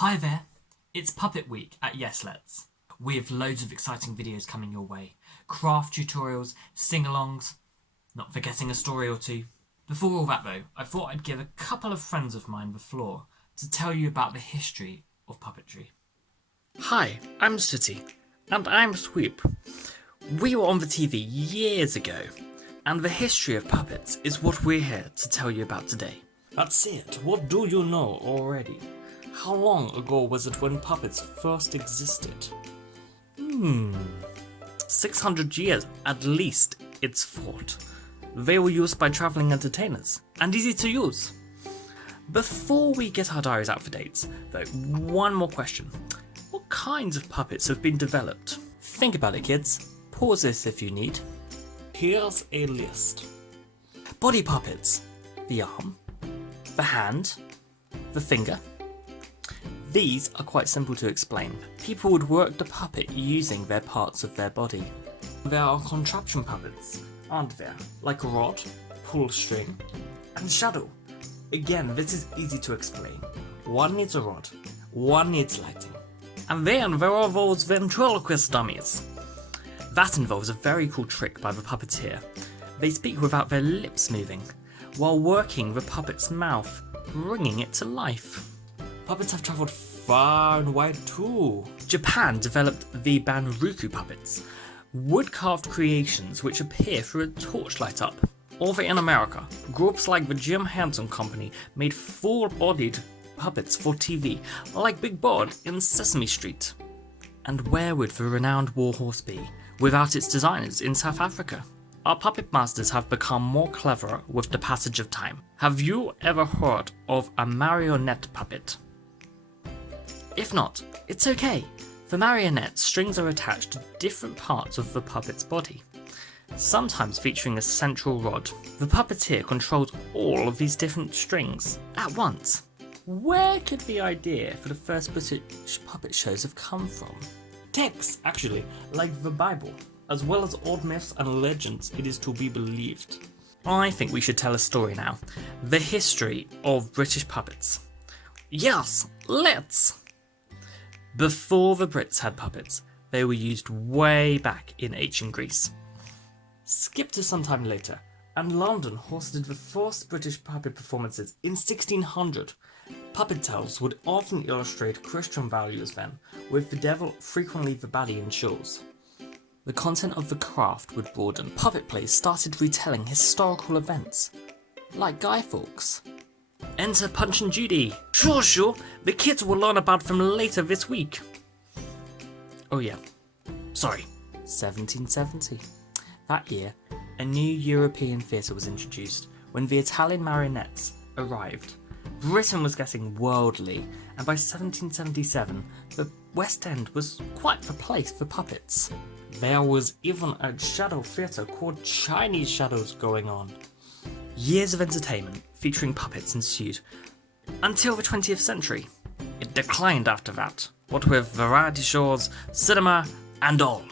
Hi there, it's Puppet Week at YesLets. We have loads of exciting videos coming your way. Craft tutorials, sing-alongs, not forgetting a story or two. Before all that though, I thought I'd give a couple of friends of mine the floor to tell you about the history of puppetry. Hi, I'm Sooty. And I'm Sweep. We were on the TV years ago, and the history of puppets is what we're here to tell you about today. That's it. What do you know already? How long ago was it when puppets first existed? 600 years at least, it's thought. They were used by travelling entertainers, and easy to use. Before we get our diaries out for dates, though, one more question. What kinds of puppets have been developed? Think about it, kids. Pause this if you need. Here's a list. Body puppets. The arm, the hand, the finger. These are quite simple to explain. People would work the puppet using their parts of their body. There are contraption puppets, aren't there? Like a rod, pull string, and shadow. Again, this is easy to explain. One needs a rod, one needs lighting. And then there are those ventriloquist dummies. That involves a very cool trick by the puppeteer. They speak without their lips moving, while working the puppet's mouth, bringing it to life. Puppets have travelled far and wide too. Japan developed the Banruku puppets, wood-carved creations which appear through a torchlight up. Over in America, groups like the Jim Henson Company made full-bodied puppets for TV, like Big Bird in Sesame Street. And where would the renowned warhorse be without its designers in South Africa? Our puppet masters have become more clever with the passage of time. Have you ever heard of a marionette puppet? If not, it's okay. For marionettes, strings are attached to different parts of the puppet's body, sometimes featuring a central rod. The puppeteer controls all of these different strings at once. Where could the idea for the first British puppet shows have come from? Texts, actually, like the Bible, as well as old myths and legends, it is to be believed. I think we should tell a story now. The history of British puppets. Yes, let's! Before the Brits had puppets, they were used way back in ancient Greece. Skip to some time later, and London hosted the first British puppet performances in 1600. Puppet tales would often illustrate Christian values then, with the devil frequently the baddie in shows. The content of the craft would broaden. Puppet plays started retelling historical events, like Guy Fawkes. Enter Punch and Judy. Sure, the kids will learn about them later this week. Oh yeah, sorry, 1770. That year, a new European theatre was introduced when the Italian marionettes arrived. Britain was getting worldly, and by 1777, the West End was quite the place for puppets. There was even a shadow theatre called Chinese Shadows going on. Years of entertainment featuring puppets ensued, until the 20th century. It declined after that, what with variety shows, cinema, and all.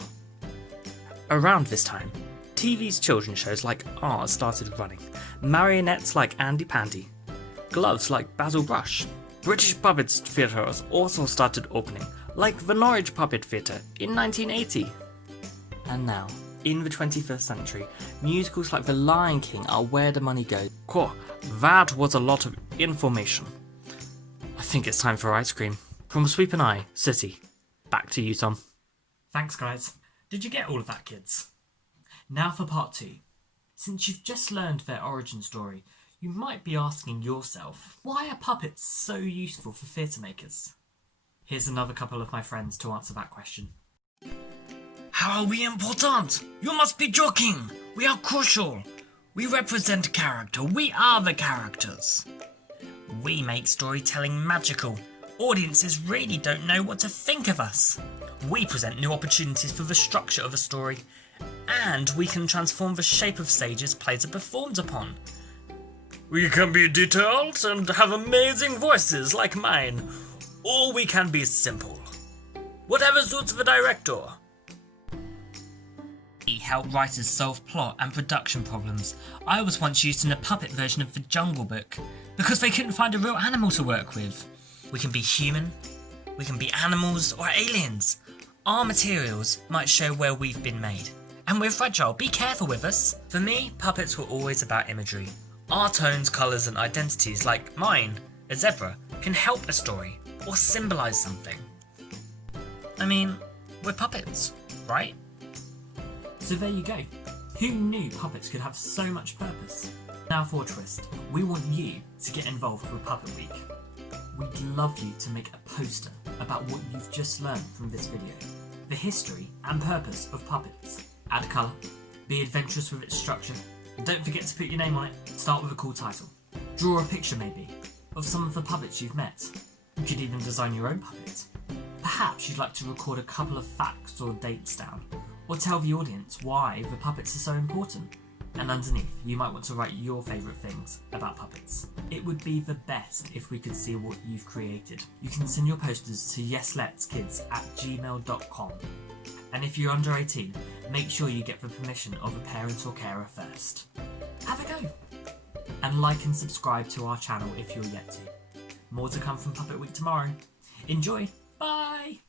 Around this time, TV's children's shows like ours started running, marionettes like Andy Pandy, gloves like Basil Brush. British puppet theatres also started opening, like the Norwich Puppet Theatre in 1980. And now, in the 21st century, musicals like The Lion King are where the money goes. Cool, that was a lot of information. I think it's time for ice cream. From Sweep and I, Sooty, back to you, Tom. Thanks guys. Did you get all of that, kids? Now for part 2. Since you've just learned their origin story, you might be asking yourself, why are puppets so useful for theatre makers? Here's another couple of my friends to answer that question. How are we important? You must be joking! We are crucial! We represent character, we are the characters! We make storytelling magical. Audiences really don't know what to think of us. We present new opportunities for the structure of a story, and we can transform the shape of stages plays are performed upon. We can be detailed and have amazing voices like mine, or we can be simple. Whatever suits the director. We help writers solve plot and production problems. I was once used in a puppet version of The Jungle Book, because they couldn't find a real animal to work with. We can be human, We can be animals or aliens. Our materials might show where we've been made. And we're fragile, be careful with us. For me, puppets were always about imagery. Our tones, colours and identities, like mine, a zebra, can help a story or symbolise something. I mean, we're puppets, right? So there you go. Who knew puppets could have so much purpose? Now for a twist, we want you to get involved with Puppet Week. We'd love you to make a poster about what you've just learned from this video, the history and purpose of puppets. Add colour, be adventurous with its structure, and don't forget to put your name on it. Start with a cool title. Draw a picture maybe, of some of the puppets you've met. You could even design your own puppet. Perhaps you'd like to record a couple of facts or dates down, or tell the audience why the puppets are so important. And underneath, you might want to write your favourite things about puppets. It would be the best if we could see what you've created. You can send your posters to yesletskids@gmail.com. And if you're under 18, make sure you get the permission of a parent or carer first. Have a go! And like and subscribe to our channel if you're yet to. More to come from Puppet Week tomorrow. Enjoy! Bye!